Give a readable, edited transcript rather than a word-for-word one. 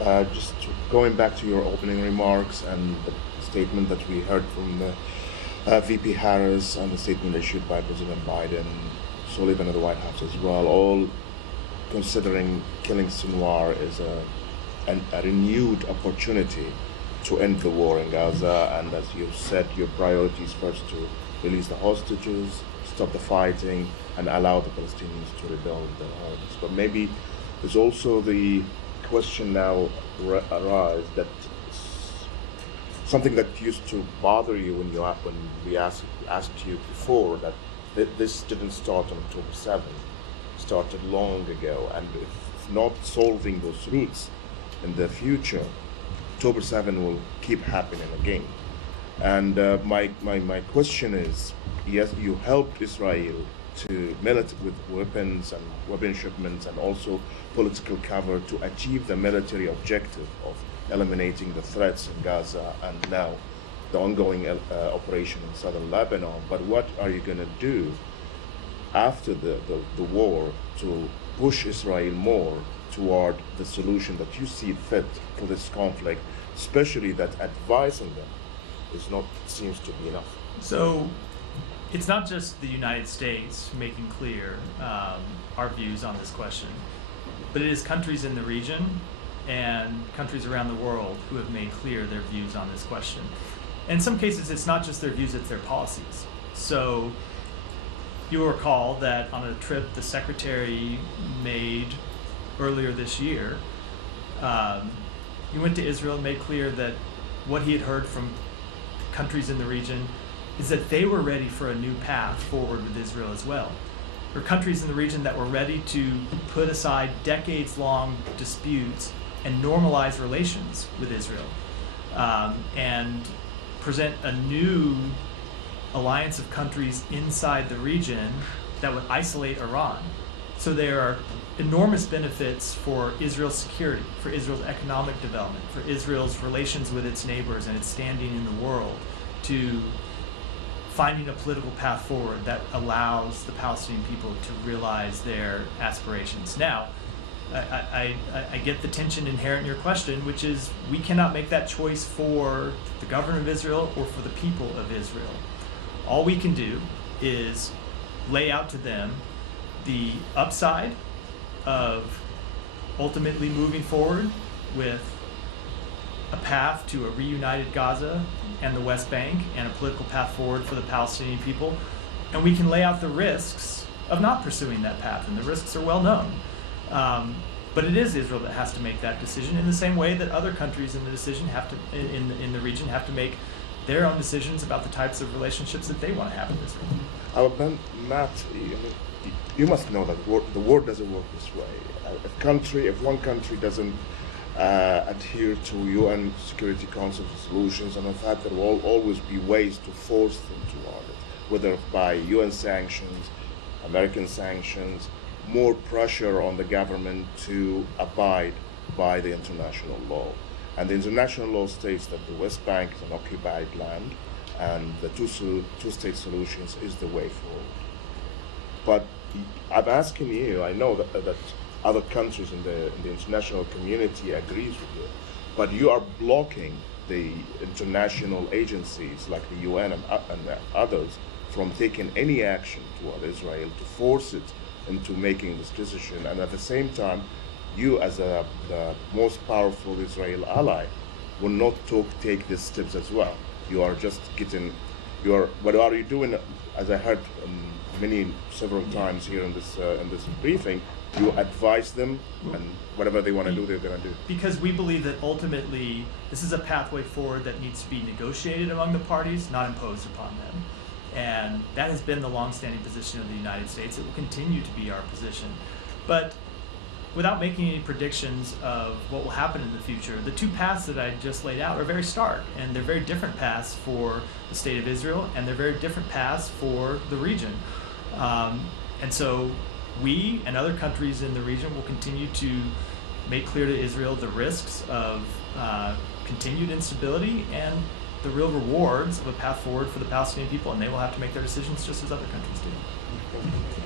Just going back to your opening remarks and the statement that we heard from the VP Harris and the statement issued by President Biden, Sullivan at the White House as well, all considering killing Sinwar is a renewed opportunity to end the war in Gaza. And as you said, your priority is first to release the hostages, stop the fighting, and allow the Palestinians to rebuild their homes. But maybe there's also the question now arise that something that used to bother you when we asked you before, that this didn't start on October 7th, started long ago, and if not solving those roots in the future, October 7 will keep happening again. And my question is, yes, you helped Israel to militate with weapons and weapon shipments and also political cover to achieve the military objective of eliminating the threats in Gaza and now the ongoing operation in southern Lebanon. But what are you going to do after the war to push Israel more toward the solution that you see fit for this conflict, especially that advising them seems to be enough? So it's not just the United States making clear our views on this question, but it is countries in the region and countries around the world who have made clear their views on this question. And in some cases, it's not just their views, it's their policies. So you'll recall that on a trip the Secretary made earlier this year, he went to Israel and made clear that what he had heard from countries in the region is that they were ready for a new path forward with Israel as well. There were countries in the region that were ready to put aside decades-long disputes and normalize relations with Israel, and present a new alliance of countries inside the region that would isolate Iran. So there are enormous benefits for Israel's security, for Israel's economic development, for Israel's relations with its neighbors and its standing in the world, to finding a political path forward that allows the Palestinian people to realize their aspirations. Now, I get the tension inherent in your question, which is we cannot make that choice for the government of Israel or for the people of Israel. All we can do is lay out to them the upside of ultimately moving forward with a path to a reunited Gaza and the West Bank and a political path forward for the Palestinian people. And we can lay out the risks of not pursuing that path, and the risks are well known. But it is Israel that has to make that decision in the same way that other countries in the decision in the region have to make their own decisions about the types of relationships that they want to have with Israel. Matt, you must know that the war doesn't work this way. If one country doesn't adhere to UN Security Council resolutions, and in fact there will always be ways to force them toward it, whether by UN sanctions, American sanctions, more pressure on the government to abide by the international law. And the international law states that the West Bank is an occupied land and the two-state solutions is the way forward. But I'm asking you, I know that other countries in the international community agrees with you, but you are blocking the international agencies like the UN and others from taking any action toward Israel to force it into making this decision. And at the same time, you as the most powerful Israel ally will not take these steps as well. You are just what are you doing? As I heard several times here in this briefing, you advise them, and whatever they want to do, they're going to do. Because we believe that ultimately this is a pathway forward that needs to be negotiated among the parties, not imposed upon them. And that has been the longstanding position of the United States. It will continue to be our position. But without making any predictions of what will happen in the future, the two paths that I just laid out are very stark, and they're very different paths for the state of Israel, and they're very different paths for the region. And so we and other countries in the region will continue to make clear to Israel the risks of continued instability and the real rewards of a path forward for the Palestinian people, and they will have to make their decisions just as other countries do.